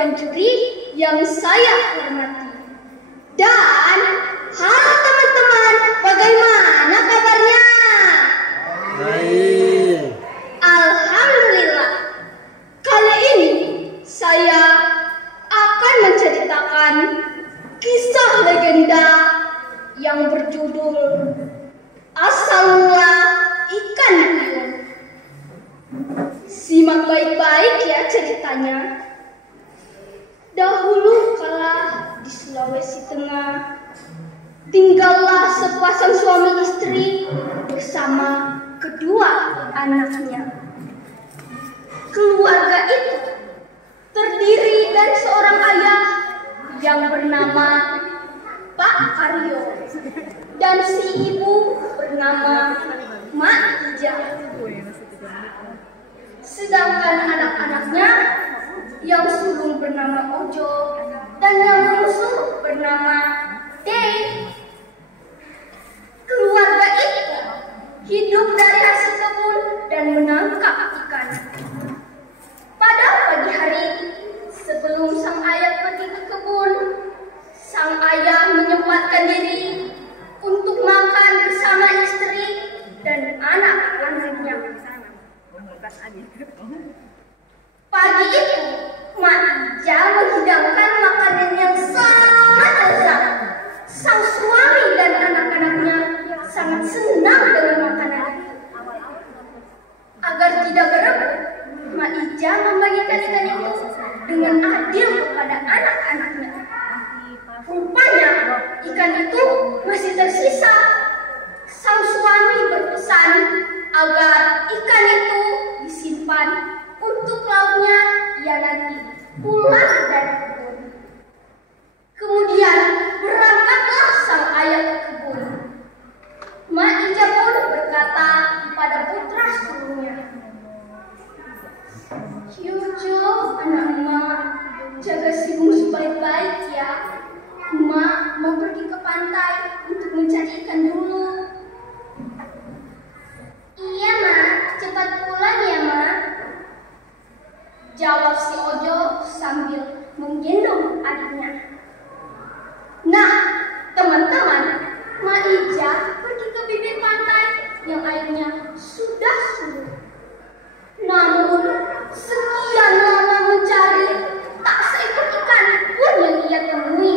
Dewan Juri yang saya hormati. Dan halo teman-teman, bagaimana kabarnya? Baik. Alhamdulillah. Kali ini saya akan menceritakan kisah legenda yang berjudul Asal Mula Ikan Hiung. Simak baik-baik ya ceritanya. Dahulu kala di Sulawesi Tengah tinggallah sepasang suami istri bersama kedua anaknya. Keluarga itu terdiri dari seorang ayah yang bernama Pak Karyo dan si ibu bernama Mak Ija. Sedangkan anak-anaknya yang sulung bernama Ojo dan yang bungsu bernama Dey. Keluarga itu hidup dari hasil kebun dan menangkap ikan. Pada pagi hari sebelum sang ayah pergi ke kebun, sang ayah menyempatkan diri untuk makan bersama istri dan anak-anaknya. Pagi itu, Mak Ija menghidangkan makanan yang sangat lezat. Sang suami dan anak-anaknya sangat senang dengan makanan itu. Agar tidak berebut, Mak Ija membagikan ikan itu dengan adil kepada anak-anaknya. Rupanya ikan itu masih tersisa. Sang suami berpesan agar ikan itu disimpan untuk lauknya ia nanti pulang dari kebun. Kemudian berangkatlah sang ayah ke kebun. Mak Ija pun berkata pada putra sulungnya, "Yujo, anak emak, jaga si bungsu baik-baik ya. Emak mau pergi ke pantai untuk mencari ikan dulu." "Iya, Mak, cepat pulang ya, Mak," jawab si Ojo sambil menggendong adiknya. Nah, teman-teman, Mak Ija pergi ke bibir pantai yang airnya sudah surut. Namun, sekian lama mencari, tak seekor ikan pun yang ia temui.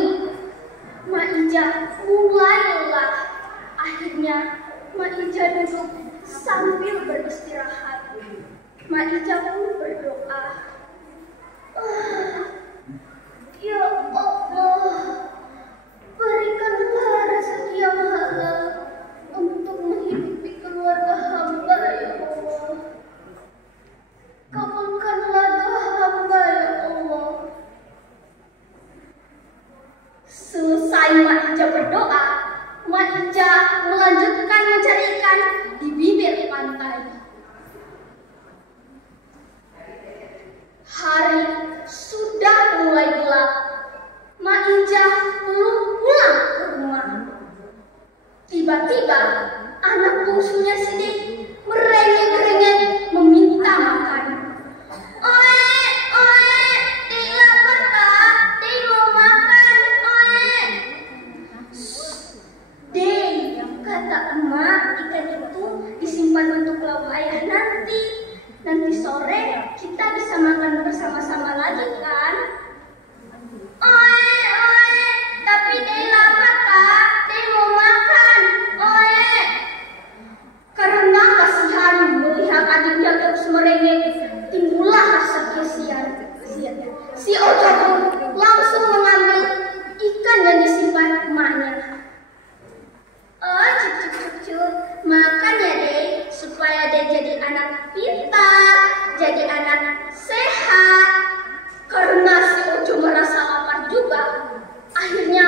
Mak Ija mulai lelah. Akhirnya, Mak Ija duduk sambil beristirahat. Mak Ija pun berdoa, "Ya Allah, berikanlah rezeki yang halal untuk menghidupi keluarga hamba ya Allah. Kabulkanlah doa hamba ya Allah." Selesai Mak Ija berdoa, Mak Ija melanjutkan mencari ikan di bibir pantai. Hari sudah mulai gelap. Mak Ija belum pulang ke rumah. Tiba-tiba anak bungsunya Sidik merengek-rengek meminta makan. "Oe, oe, Dek lapar Kak, Dek mau makan, oe." "Dek, kata emak, ikan itu disimpan untuk lauk ayah nanti. Nanti sore kita bisa makan bersama-sama lagi kan?" "Oe, oe, tapi Dek lapar Kak, Dek mau makan, oe." Karena kasihan melihat adiknya terus merengek, timbullah rasa kasihan. Si Ojo pun langsung mengambil ikan yang disimpan emaknya. "Oh, cucu-cucu, makan ya Dek, supaya Dek jadi anak pintar, jadi anak sehat." Karena si Ojo merasa lapar juga, akhirnya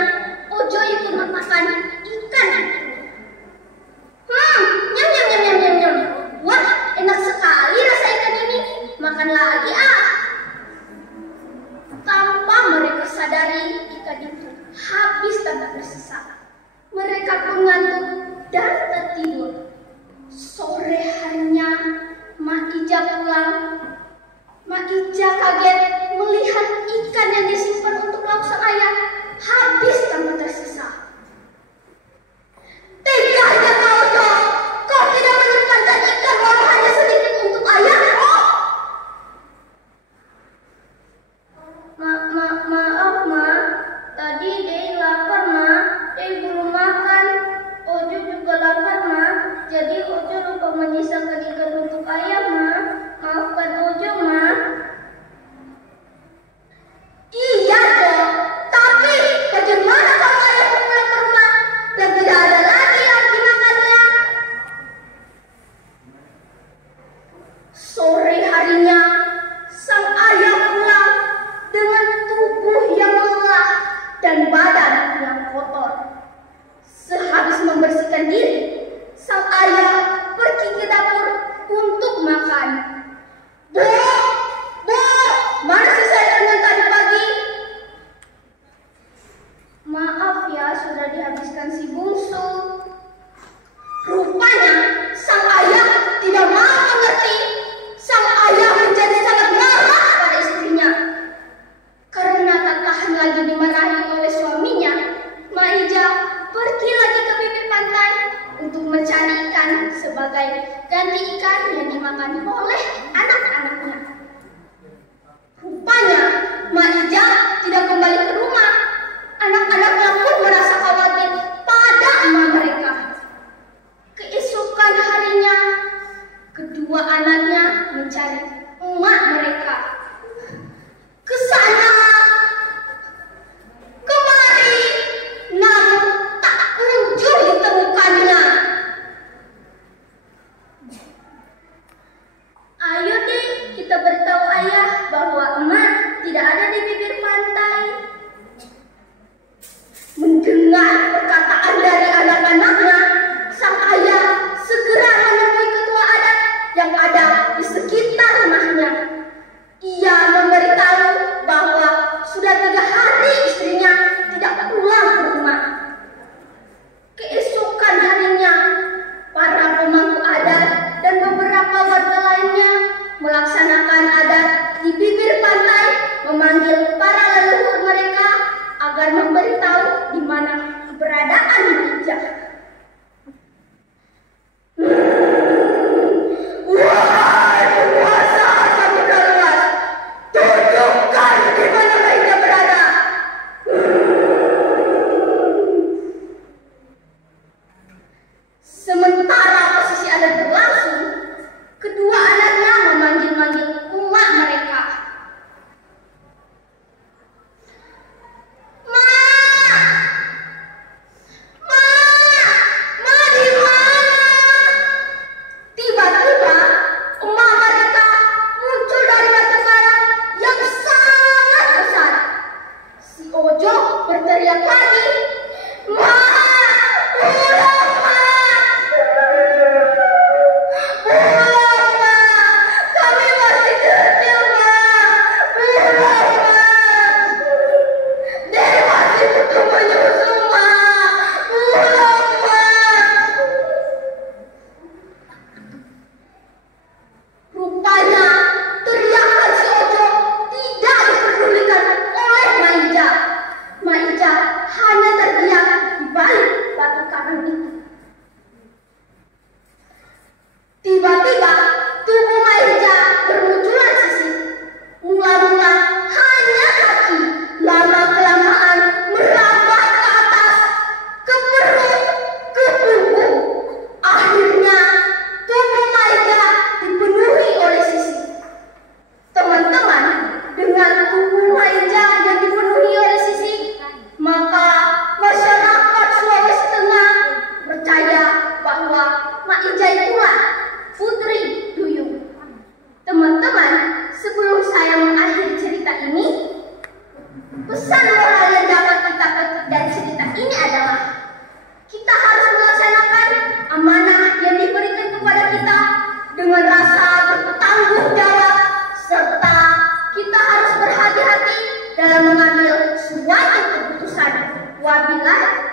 Ojo ikut makan ikan itu. Nyam nyam nyam nyam nyam nyam. Wah, enak sekali rasa ikan ini. Makan lagi ah. Tanpa mereka sadari, ikan itu habis tanpa tersisa. Mereka pun ngantuk dan tertidur. Sore harinya, Mak Ija pulang. Mak Ija kaget melihat ikan ikan yang disimpan untuk lauk sang ayah habis tanpa tersisa. Teganya kau, Jo. Kau tidak menyimpankan ikan walau hanya sedikit untuk ayahmu. Maaf, Ma. Tadi Dei lapar, Ma. Dei belum makan. Ojo juga lapar, Ma. Jadi Ojo lupa menyisakan ikan untuk ayah, Ma. Maafkan Ojo, Ma. Iya, Jo. Tapi bagaimana kalau ayah pulang ke rumah dan tidak ada lagi yang dimakannya? Sore harinya, sang ayah pulang dengan tubuh yang lelah dan badan yang kotor. Sehabis membersihkan diri, sang ayah pergi ke dapur untuk makan. Bu, mana sisa ikan tadi pagi? Maaf ya, sudah dihabiskan si bungsu. Rupanya sang ayah tidak mau mengerti. Sang ayah menjadi sangat marah pada istrinya. Karena tak tahan lagi dimarahi oleh suaminya, Maija pergi lagi ke bibir pantai untuk mencari ikan sebagai ganti ikan yang dimakan oleh anak-anaknya. Rupanya Maija tidak kembali ke rumah. Anak-anaknya pun merasa khawatir pada emak mereka. Keesokan harinya, kedua anaknya mencari emak mereka. Ke sana, kemari, namun tak kunjung ditemukannya. Ayo deh, kita beritahu ayah bahwa emak tidak ada di bibir pantai. Mendengar perkataan dari anak-anaknya, sang ayah segera menemui ketua adat yang ada di sekitar rumahnya. Ia memberitahu bahwa sudah 3 hari istrinya tidak pulang ke rumah. Keesokan harinya, para pemangku adat dan beberapa warga lainnya melaksanakan adat di bibir pantai, memanggil para leluhur mereka agar memberitahu di mana keberadaan Maija. Wahai penguasa samudra luas, tunjukkan di mana Maija berada. Sementara posisi adat berlangsung, kedua anaknya memanggil-manggil emak mereka. Berteriak lagi, Ma, pulang, Ma, pulang, Ma, kami masih kecil, Ma, pulang, Ma, Dei masih butuh menyusu, Ma, pulang, Ma. Rupanya teriakan si Ojo tidak dipedulikan oleh Maija. Maija hanya terdiam di balik batu karang itu. Tiba-tiba tubuh Maija bermunculan sisik. Mula-mula hanya kaki, lama-kelamaan merambat ke atas, ke perut, ke punggung. Akhirnya tubuh Maija dipenuhi oleh sisik. Teman-teman, dengan tubuh Maija yang dipenuhi oleh sisik, maka masyarakat Sulawesi Tengah percaya bahwa Maija itulah Putri Duyung. Teman-teman, sebelum saya mengakhiri cerita ini, pesan moral yang dapat kita petik dari cerita ini adalah kita harus melaksanakan amanah yang diberikan kepada kita dengan rasa bertanggung jawab, serta kita harus berhati-hati dalam mengambil suatu keputusan. Wabillahi